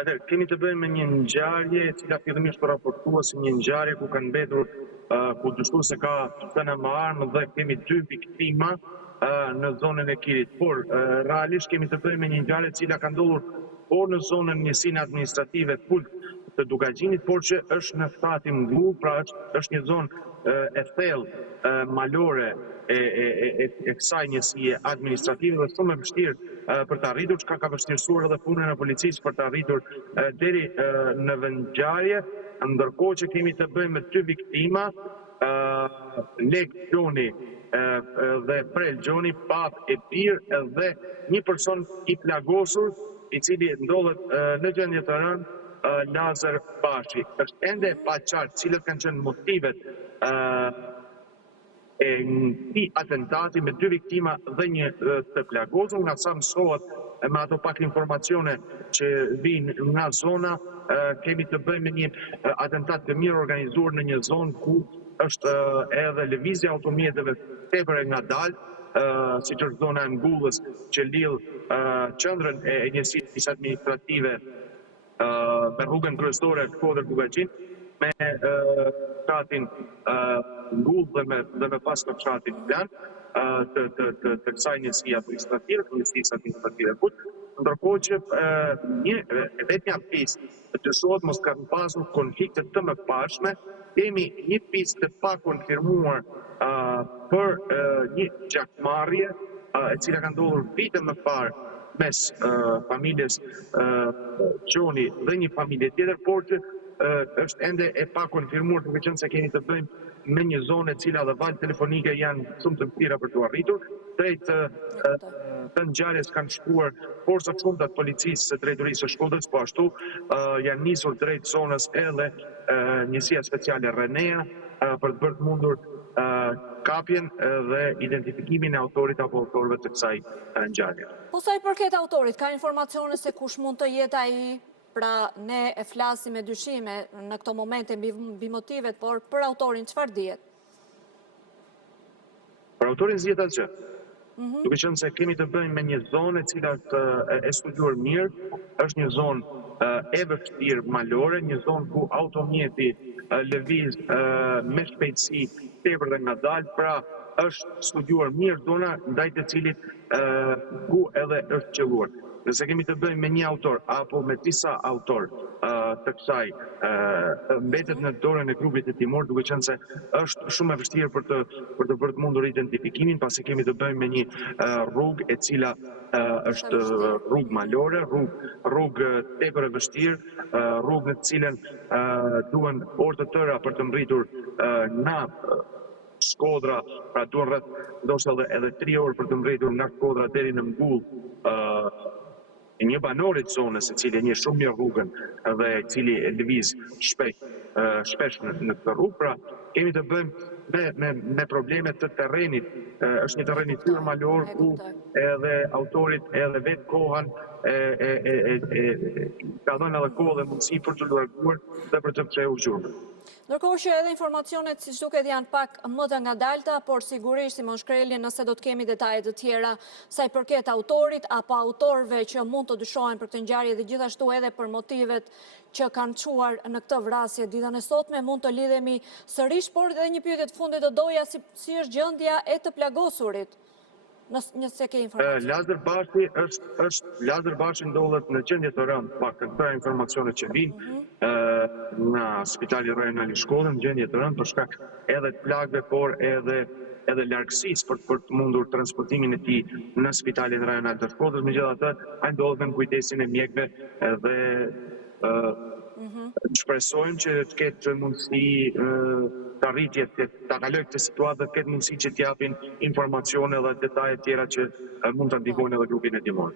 Atëherë, kemi të bëjmë me një ngjarje e cila fillimisht u raportua si një ngjarje ku kanë mbetur ku dyshues se ka thënë me armë dhe kemi 2 viktima në zonën e Kirit. Por realisht kemi të bëjmë me një ngjarje e cila ka ndodhur por në zonën njësinë administrative Pult të Dugaxhinit, por që është në fshatin Ngull, pra është një zonë e thellë malore e kësaj njësie administrative dhe shumë e vështirë për të arritur, çka ka vështirësuar edhe punën e policisë për të arritur deri në vendngjarje, ndërkohë që kemi të bëjmë me 2 viktima, Lek Gjoni dhe Prel Gjoni, Pap e Bir dhe një person i plagosur i cili ndodhet në gjendje të rëndë, Lazar Bashi. Është ende e paqartë cilët kanë qenë motivet e këtij atentati me 2 viktima dhe një të plagosur, nga sa mësohet me ato pak informacione që vijnë nga zona, kemi të bëjmë me një atentat të mirë organizuar në një zonë ku është edhe lëvizja automjeteve tepër e ngadalë, siç është zona e Ngullës që lidh qendrën e njësisë administrative me rrugën kryesore Shkodër Dugaxhin me fshatin Ngull dhe me pas në fshatin Plan të kësaj njësie administrative, njësisë administrative Pult, ndërkohë që vetëm një pjesë dyshohet mos kanë pasur konflikte të mëparshme, kemi një pjesë të pakonfirmuar për një gjakmarrje e cila ka ndodhur vite më parë mes familjes Gjoni dhe një familje tjetër, por që është ende e pakonfirmuar, duke qenë se kemi të bëjmë me një zonë e cila dhe valë telefonike janë shumë të vështira për të arritur. Drejt të ngjarjes kanë shkuar forca të shumta të policisë së drejtorisë së Shkodrës, po ashtu janë nisur drejt zonës edhe njësia speciale Renea për të bërë të mundur kapjen dhe identifikimin e autorit apo autorëve të kësaj ngjarje. Po sa i përket autorit, ka informacione se kush mund të jetë ai? Pra ne e flasim me dyshime në këto momente mbi motivet, por për autorin çfarë dihet? Për autorin zgjehet asgjë. Duke qenë se kemi të bëjmë me një zonë e cila e studiuar mirë, është një zonë e vështirë malore, një zonë ku automjeti lëviz me shpejtësi tepër dhe ngadalë, pra është studiuar mirë zona ndaj të cilit ku edhe është qelluar. Nëse kemi të bëjmë me një autor apo me disa autor të kësaj mbetet në dorën e grupit të timor, duke qenë se është shumë e vështirë për të bërë të mundur identifikimin, pasi kemi të bëjmë me një rrugë e cila është rrugë malore, rrugë tepër e vështirë, rrugë në të cilën duhen orë të tëra për të mbritur nga Shkodra, pra duhen rreth ndoshta edhe 3 orë për të mbërritur nga Shkodra deri në Ngull, një banorit zonës i cili njeh shumë mirë rrugën dhe i cili lëviz shpesh në këtë rrugë, pra kemi të bëjmë me probleme të terrenit. Është një terren i thyrë malor ku edhe autorit edhe vetë kohën ka dhënë edhe kohë dhe mundësi për të larguar dhe për të fshehur gjurmën. Ndërkohë që edhe informacionet si duket janë pak më të ngadalta, por sigurisht Simon Shkreli, nëse do të kemi detaje të tjera sa i përket autorit apo autorëve që mund të dyshohen për këtë ngjarje dhe gjithashtu edhe për motivet që kanë çuar në këtë vrasje ditën e sotme, mund të lidhemi sërish, por edhe një pyetje të fundit do doja si është gjendja e të plagosurit. Nëse ke informacion. Lazar Bashi ndodhet në gjendje të rëndë, pak këto informacione që vinë nga Spitali Rajonal i Shkodrës, në gjendje të rëndë për shkak edhe të plagëve, por edhe largësisë për të mundur transportimin e tij në Spitalin Rajonal të Shkodrës. Megjithatë, ai ndodhet në kujdesin e mjekëve dhe shpresojmë që të ketë mundësi të arritje të kalojë këtë situatë dhe të ketë mundësi që t'japin informacione dhe detaje tjera që mund të ndihmojnë edhe grupin e timor.